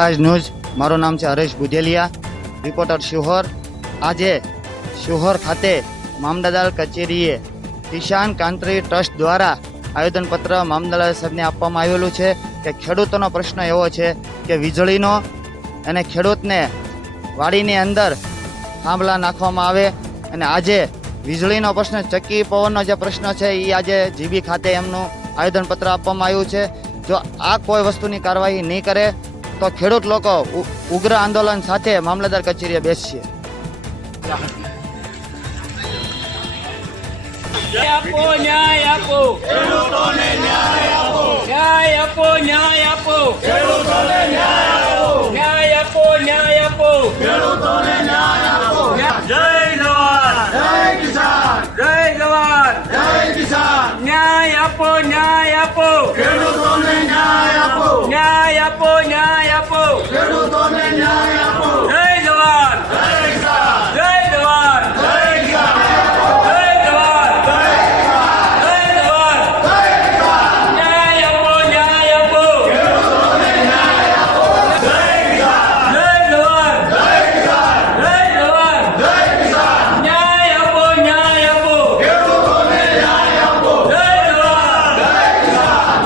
આજ ન્યૂઝ મારું નામ છે હરેશ બુધેલિયા, રિપોર્ટર શિહોર। આજે શિહોર ખાતે મામલતદાર કચેરીએ કિસાન ક્રાંતિ ટ્રસ્ટ દ્વારા આવેદનપત્ર મામલતદાર સાહેબને આપવામાં આવેલું છે કે ખેડૂતોનો પ્રશ્ન એવો છે કે વીજળીનો અને ખેડૂતને વાડીની અંદર થાંભલા નાખવામાં આવે, અને આજે વીજળીનો પ્રશ્ન, ચક્કી પવનનો જે પ્રશ્ન છે એ આજે જીબી ખાતે એમનું આવેદનપત્ર આપવામાં આવ્યું છે। જો આ કોઈ વસ્તુની કાર્યવાહી નહીં કરે તો ખેડૂત લોકો ઉગ્ર આંદોલન સાથે મામલતદાર કચેરીએ બેસશે। ન્યાય આપો, ખેડૂતોને ન્યાય આપો, ન્યાય આપો, ન્યાય આપો, ખેડૂતોને ન્યાય આપો, ન્યાય આપો, ન્યાય આપો, ખેડૂતોને ન્યાય આપો। જય જવાન, જય કિસાન, જય જવાન, જય કિસાન। ન્યાય આપો, ન્યાય આપો, ખેડૂતોને ન્યાય આપો, ન્યાય આપો, ન્યાય આપો, ખેડૂતોને ન્યાય આપો। જય જવાન, જય કિસાન, જય જવાન, જય કિસાન, જય જવાન, જય જવાન, ન્યાય આપો, ન્યાય આપો, ખેડૂતોને ન્યાય આપો, જય કિસાન, જય જવાન, જય કિસાન, જય જવાન, જય કિસાન। ન્યાય આપો, ન્યાય આપો, ખેડૂતોને ન્યાય આપો, જય જવાન, જય કિસાન।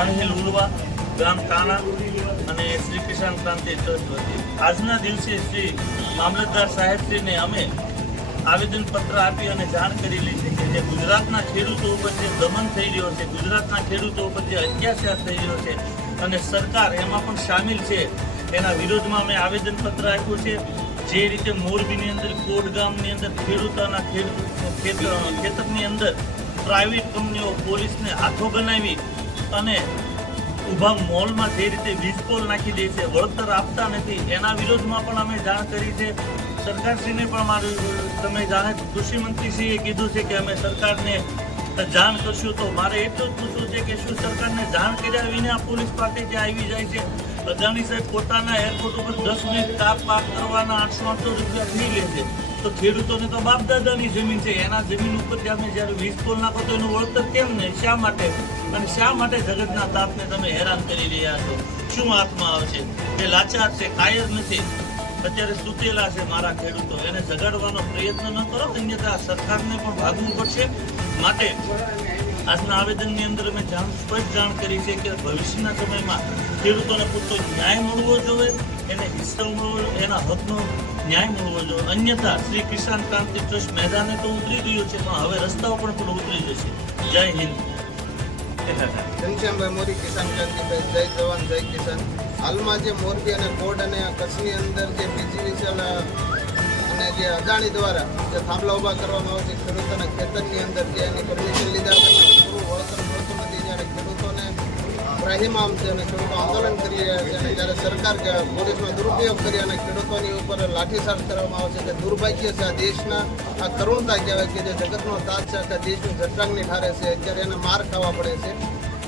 અણહિલ ઉલવા ગામ તાણા અને શ્રી કિસાન ક્રાંતિ ટ્રસ્ટ વતી આજના દિવસે શ્રી મામલતદાર સાહેબશ્રીને અમે આવેદનપત્ર આપી અને જાણ કરેલી છે કે જે ગુજરાતના ખેડૂતો ઉપર જે દમન થઈ રહ્યો છે, ગુજરાતના ખેડૂતો ઉપર જે અત્યાચાર થઈ રહ્યો છે અને સરકાર એમાં પણ સામેલ છે, એના વિરોધમાં અમે આવેદનપત્ર આપ્યું છે। જે રીતે મોરબીની અંદર કોટ ગામની અંદર ખેડૂતોના ખેતરની અંદર પ્રાઇવેટ કંપનીઓ પોલીસને હાથો બનાવી અને ઊભા મોલમાં જે રીતે વીજ પોલ નાખી દે છે, વળતર આપતા નથી, એના વિરોધમાં પણ અમે જાણ કરી છે। સરકારશ્રીને પણ મારું તમે જાણે કૃષિ મંત્રીશ્રીએ કીધું છે કે અમે સરકારને જાણ કરશું, તો મારે એટલું જ પૂછવું છે કે શું સરકારને જાણ કર્યા વિના પોલીસ પાસે ત્યાં આવી જાય છે? અદાણી સાહેબ પોતાના એરપોર્ટ ઉપર 10 મિનિટ કાપ પાક કરવાના 800 રૂપિયા ફી લે છે, તો ખેડૂતોને તો બાપ દાદાની જમીન છે, એના જમીન ઉપર તમે જ્યારે વીજ પોલ નાખો તો એનું વળતર કેમ નહીં? શા માટે? અને શા માટે જગતના તાપને તમે હેરાન કરી રહ્યા છો? શું હાથમાં આવશે? એ લાચાર છે, કાયર નથી, અત્યારે સૂતેલા છે મારા ખેડૂતો, એને જગાડવાનો પ્રયત્ન ન કરો, અન્યથા સરકારને પણ ભાગવું પડશે। માટે આજના આવેદનની અંદર અમે સ્પષ્ટ જાણ કરી છે કે ભવિષ્યના સમયમાં ખેડૂતોને પૂરતો ન્યાય મળવો જોઈએ, એને હિસ્સો મળવો, એના હકનો ન્યાય મળવો જોઈએ, અન્યથા શ્રી કિસાન ક્રાંતિ ટ્રસ્ટ મેદાને તો ઉતરી ગયું છે, પણ હવે રસ્તાઓ પણ ઉતરી જશે। જય હિન્દ। ઘનશ્યામભાઈ મોરી, કિસાન ક્રાંતિ ટ્રસ્ટ, જય જવાન, જય કિસાન। હાલમાં જે મોરબી અને કોડ અને કચ્છની અંદર જે બીજીવીસીએલ અને જે અદાણી દ્વારા જે થાંભલા ઊભા કરવામાં આવે છે ખેડૂતોના ખેતરની અંદર, જે એની પરમિશન લીધા વગર પૂરું વળતર મળતું નથી, જ્યારે ખેડૂતોને ત્રાહિમામ છે અને ખેડૂતો આંદોલન કરી રહ્યા છે, અને જ્યારે સરકાર પોલીસનો દુરુપયોગ કરી અને ખેડૂતોની ઉપર લાઠીચાર્જ કરવામાં આવે છે, કે દુર્ભાગ્ય છે આ દેશના, આ કરુણતા કહેવાય કે જે જગતનો તાજ છે, આખા દેશની જઠરાંગની ઠારે છે, અત્યારે એને માર ખાવા પડે છે।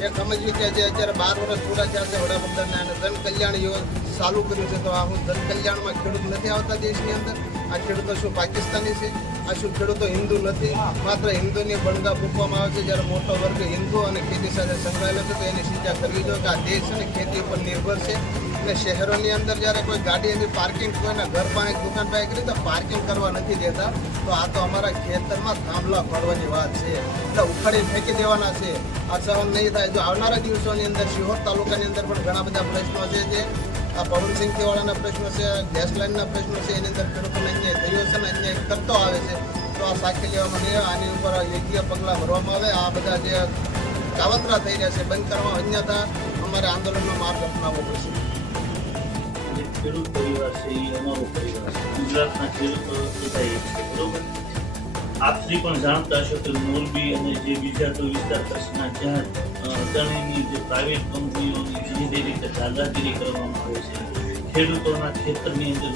એ સમજવી કે જે અત્યારે 12 વર્ષ પૂરા થયા છે વડાપ્રધાનને અને જન કલ્યાણ ચાલુ કર્યું છે, તો આ હું જન કલ્યાણમાં ખેડૂત નથી આવતા દેશની અંદર? આ ખેડૂતો શું પાકિસ્તાની છે? આ શું ખેડૂતો હિન્દુ નથી? માત્ર હિન્દુની બણગા ફૂંકવામાં આવે છે, જ્યારે મોટો વર્ગ હિન્દુ અને ખેતી સાથે સંકળાયેલો છે, તો એની ચિંતા કરવી જોઈએ કે આ દેશ અને ખેતી ઉપર નિર્ભર છે। અને શહેરોની અંદર જ્યારે કોઈ ગાડી એની પાર્કિંગ કોઈના ઘર પાસે દુકાન પાસે કરી તો પાર્કિંગ કરવા નથી દેતા, તો આ તો અમારા ખેતરમાં થાંભલા પાડવાની વાત છે, એટલે ઉખાડી ફેંકી દેવાના છે। આ સહન નહીં થાય। જો આવનારા દિવસોની અંદર શિહોર તાલુકાની અંદર પણ ઘણા બધા પ્રશ્નો છે, જે આ પવનસિંહ કેવાળાના પ્રશ્નો છે, ગેસ લાઇનના પ્રશ્નો છે, એની અંદર ખેડૂતોને અન્યાય થયો છે અને અન્યાય કરતો આવે છે, તો આ સાખી લેવામાં નહીં આવે, આની ઉપર યોગ્ય પગલાં ભરવામાં આવે। આ બધા જે કાવતરા થઈ રહ્યા છે બંધ કરવા, અન્યથા અમારે આંદોલનનો માર્ગ અપનાવવો પડશે। ખેડૂત પરિવાર છે એ અમારો પરિવાર છે, ગુજરાતના ખેડૂતો બધા એક છે, બરોબર? આપ શ્રી પણ જાણતા હશો કે મોરબી અને જે બીજા કોઈ વિસ્તાર કચ્છના જ્યાં અદાણીની જે પ્રાઇવેટ કંપનીઓની જે રીતે દાદાગીરી કરવામાં આવે છે, ખેડૂતોના ખેતરની અંદર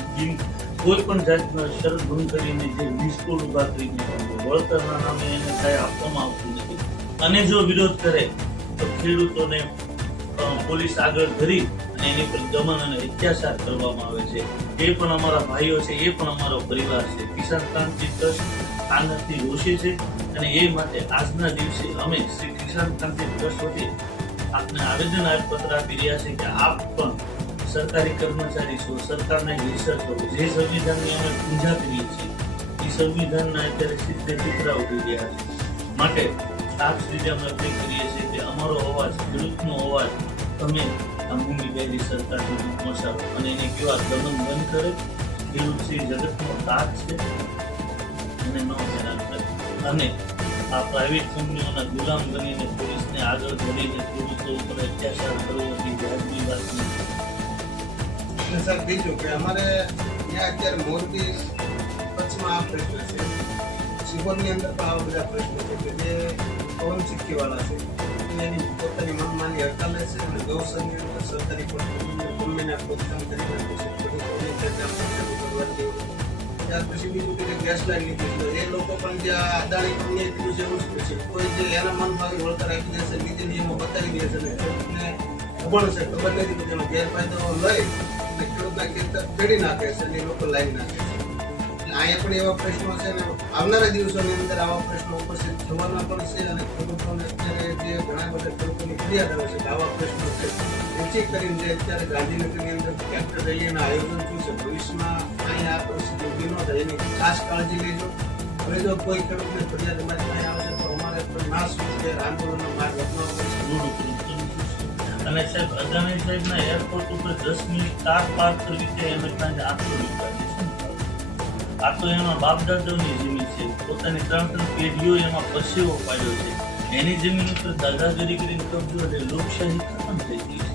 કોઈ પણ જાતના શરત ભંગ કરીને જે વીજ પોલ ઉભા કરીને વળતરના નામે એને કાંઈ આપવામાં આવતું નથી, અને જો વિરોધ કરે તો ખેડૂતોને પોલીસ આગળ ધરી અને એની પર દમન અને અત્યાચાર કરવામાં આવે છે। એ પણ અમારા ભાઈઓ છે, એ પણ અમારો પરિવાર છે। કિસાન ક્રાંતિ ટ્રસ્ટ આનાથી રોષે છે, અને એ માટે આજના દિવસે અમે શ્રી કિસાન ક્રાંતિ ટ્રસ્ટ વતી આપને આવેદન પત્ર આપી રહ્યા છે કે આપ પણ સરકારી કર્મચારી છો, સરકારના હિસ્સા છો. જે સંવિધાનની અમે પૂજા કરીએ છીએ એ સંવિધાનના અત્યારે ચિત્રા ઉઠી રહ્યા છે. માટે આપશ્રીને અમે અપીલ કરીએ છીએ કે અમારો અવાજ, ખેડૂતનો અવાજ તમે આ મૂંગી બેરી સરકાર સુધી પહોંચાડો અને એને કેવા દમન બંધ કરે. ખેડૂત છે જગતનો તાજ છે અને ન હેરાન કરે. અને આ પ્રાઇવેટ કંપનીઓના ગુલામ બનીને પોલીસને આગળ ધરીને ખેડૂતો ઉપર અત્યાચાર કરવો એ વ્યાજબી વાત નથી. અને સર બીજું કે અમારે ત્યાં અત્યારે મોરબી કચ્છમાં આ પ્રશ્ન છે, સિહોરની અંદર પણ આવા બધા પ્રશ્નો છે કે જે પવન સિક્કીવાળા છે એની પોતાની મનમાની હડતાલ છે અને ગૌસરની અંદર સરકારી કંપનીને પ્રોત્સાહન કરી નાખે છે. ખેડૂતોની ચર્ચા કરવાની જરૂર. ત્યાર પછી બીજું કે ગેસ લાઈન લીધી છે એ લોકો પણ જ્યાં અદાણી કંપનીએ કીધું છે એવું જ છે. કોઈ જે એના મન ભાવે વળતર આપી દેશે, નીતિ નિયમો બતાવી દે છે અને ખેડૂતને ખબર છે, ખબર નથી કે તેનો ગેરફાયદો લઈ અને ખેડૂતના ખેતર ફેડી નાખે છે અને એ લોકો લાવી નાખે છે. એટલે અહીંયા પણ એવા પ્રશ્નો છે અને આવનારા દિવસોની અંદર આવા પ્રશ્નો ઉપસ્થિત થવાના પણ છે અને ખેડૂતોને અત્યારે જે ઘણા બધા ખેડૂતોની ફરિયાદ આવે છે કે આવા પ્રશ્નો છે ઓછી કરીને જે અત્યારે ગાંધીનગરની અંદર ટ્રેક્ટર રેલીના આયોજન થયું છે, ભવિષ્યમાં અહીંયા આ પરિસ્થિતિ ઊભી ન થાય એની ખાસ કાળજી લેજો. હવે જો કોઈ ખેડૂતને ફરિયાદ અમારી પાસે આવે છે તો અમારે પણ ના શું છે આંદોલનનો માર્ગ અપનાવવો પડશે. અને સાહેબ અદાણી સાહેબના એરપોર્ટ ઉપર 10 મિનિટ કાર પાર્ક કરવી છે એમ એટલે 800 રૂપિયા છે. શું થયું? આ તો એમાં બાપ દાદાઓની જમીન છે, પોતાની 3 પેઢીઓ એમાં પરસેવો પાડ્યો છે. એની જમીન ઉપર દાદાગીરી કરીને કબજો એટલે લોકશાહી ખતમ થઈ ગઈ છે.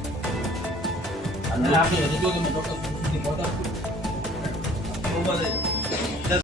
અને આપણે હજી તો તમે ડોક્ટર સુધી મોટા ખૂબ જ